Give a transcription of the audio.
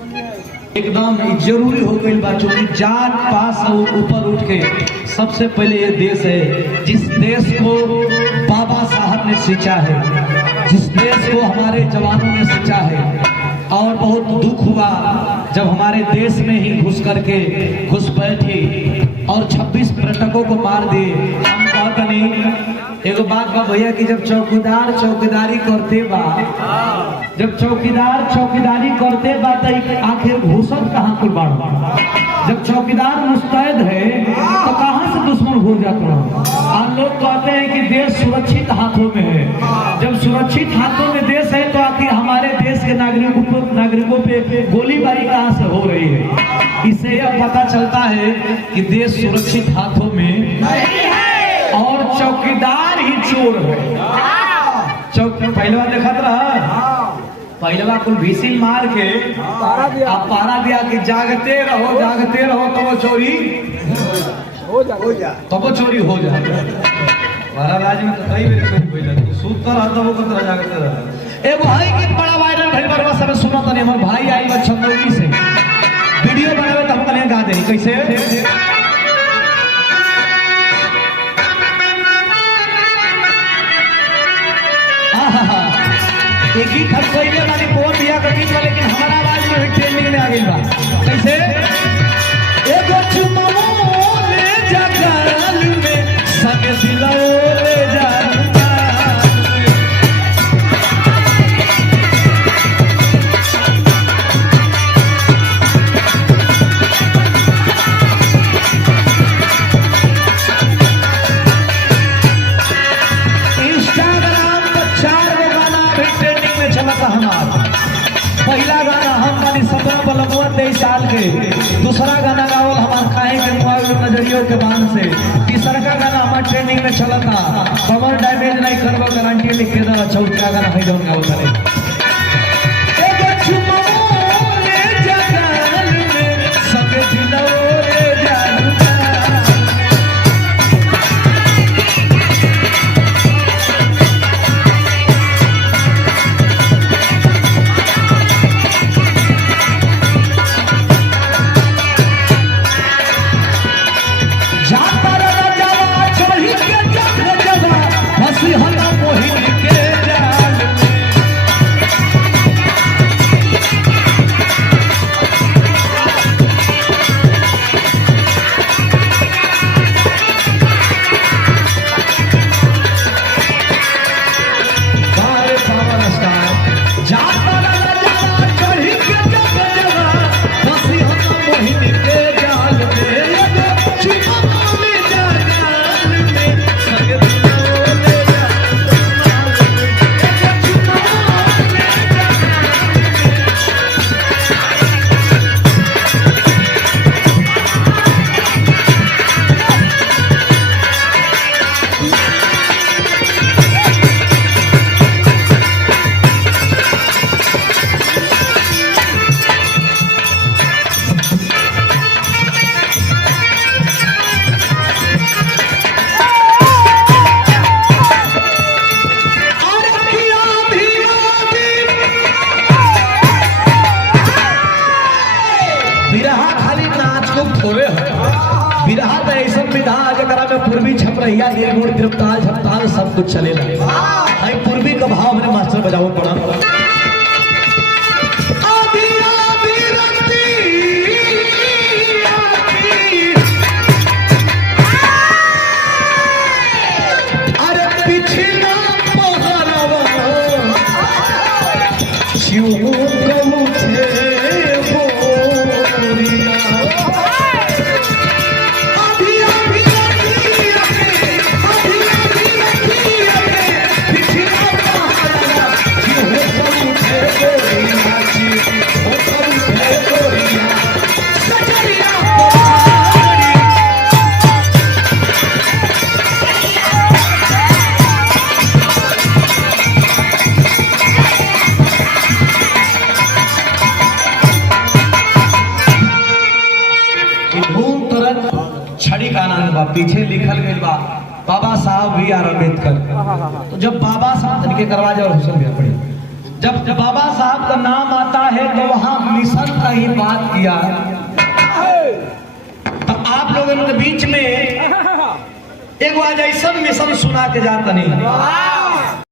एकदम जरूरी हो गई बा, चूंकि जात पास ऊपर उठ के सबसे पहले ये देश है जिस देश को बाबा साहब ने सींचा है, जिस देश को हमारे जवानों ने सींचा है। और बहुत दुख हुआ जब हमारे देश में ही घुस करके घुसपैठी और 26 पर्यटकों को मार दिए। हम कहते नहीं एगो बात बा भैया कि जब चौकीदार चौकीदारी करते बा, जब चौकीदार चौकीदारी करते बा तो आखिर घुसत कहाँ कुल बाढ़। जब चौकीदार मुस्तैद है तो कहाँ से दुश्मन घुस जाता है। हम लोग कहते हैं कि देश सुरक्षित हाथों में है। जब सुरक्षित हाथों में देश है तो आखिर हमारे देश के नागरिकों पे गोलीबारी कहाँ से हो रही है। इससे यह पता चलता है कि देश सुरक्षित हाथों में नहीं है और चौकीदार ही चोर है। पहलवा देखा था, पहलवा कुल भीसी मार के पारा दिया कि जागते रहो तो वो चोरी हो जा, तब वो चोरी हो जाए। हमारा राज्य में तो कई बार चोरी हो जाती, सूतता रहा तो वो कतरा जागते रहा। एगो है कि बड़ा वायरल भइल बरवा सब सुनत नहीं। हमर भाई आई बा चंदौली से, वीडियो बनावे तो हम कने गा दे कैसे। एक गीत हम कोइले वाली फोन दिया का गीत वाले, लेकिन हमारा आवाज में ट्रेंडिंग में आ गई बा कैसे। एगो चुमाओ ले जा गाल में संग दिलाओ ले जा पहला गाना हम गानी 17 साल के, दूसरा गाना गावल हमार खाए के नजरियों के बांध से, तीसरा का गाना हमार ट्रेनिंग में चला था कमर डैमेज नहीं करवा गारंटी लिख के दे। चौथा गाना है जौन गावल करे पूर्वी छप रही है तिरपताल झपताल सब कुछ चलेगा। पूर्वी का भाव अपने मास्टर बजाओ पड़ा। अरे पिछला पीछे लिखल गई बा बाबा साहब बी आर अम्बेडकर। तो जब बाबा साहब तनिके करवा जाओ हुसैन भैया पढ़ी, जब बाबा साहब का नाम आता है तो वहाँ मिशन ही बात किया तो आप लोगों के बीच में एक आज ऐसा मिशन सुना के जाता नहीं